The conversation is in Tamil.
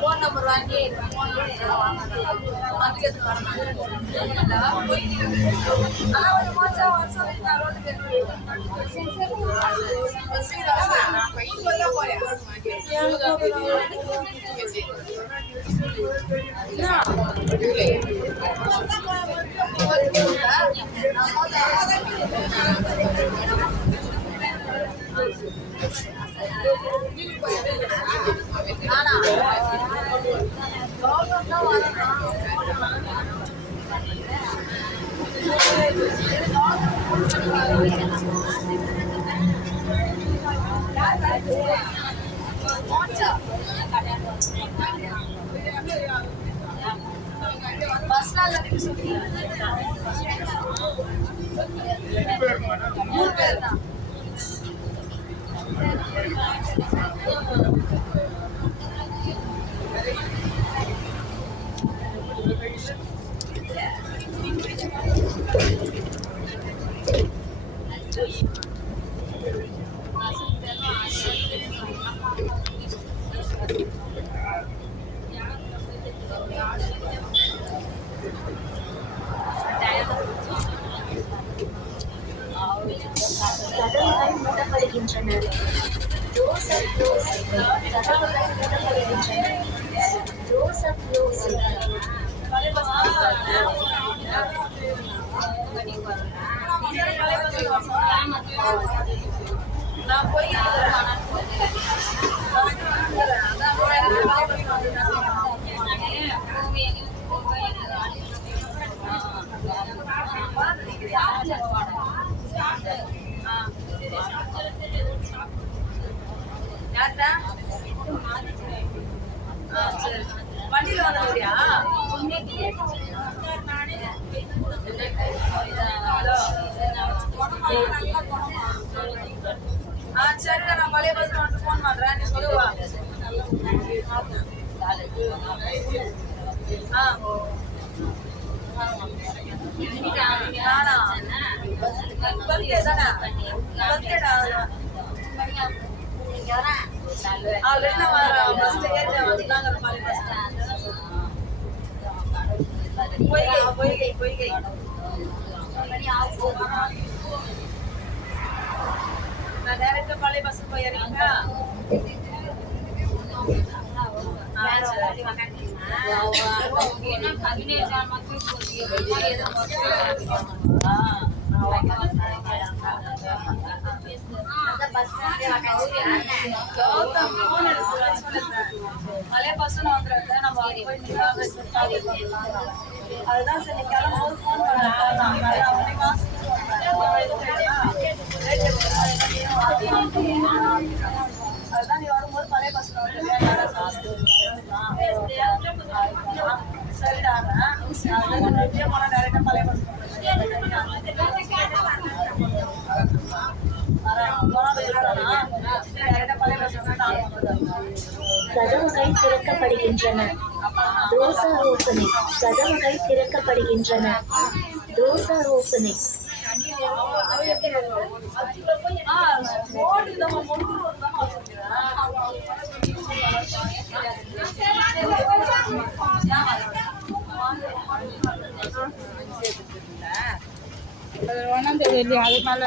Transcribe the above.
போன் நம்பர் வாங்கி பஸ் நாள் மூணு பேர் தான். கதவுகள் மூடப்படுகின்றன. ஜோசப் யோசேப் கதவுகள் மூடப்படுகின்றன. ஜோசப் யோசேப் நான் போய் வண்டியில வந்துயா சரிடா, நான் பழைய பஸ் வந்துட்டு போன் பண்றேன், நீ சொல்லுவா. நானா பர்த்டே தானே, பர்த்டேடா ஆல்ரெடி நான் பஸ்ல ஏறிட்டேன், வந்துட்டாங்க பழைய பஸ். பொய்கை நான் டைரக்டா பழைய பஸ் போய் இறங்கிட்டா. பழைய பஸ் வந்துடுறத நம்ம அதுதான் சரி கிளம்பும்போது போன் பண்ணேன். அதுதான் நீ வரும்போது பழைய பஸ் சரிடா, போனா டைரக்டா பழைய பஸ் கதவுகள் திறக்கப்படுகின்றன. தோசாரோசனை கதவுகள் திறக்கப்படுகின்றன. தோசாரோசனை ஒன்னாம் தேதி அதனால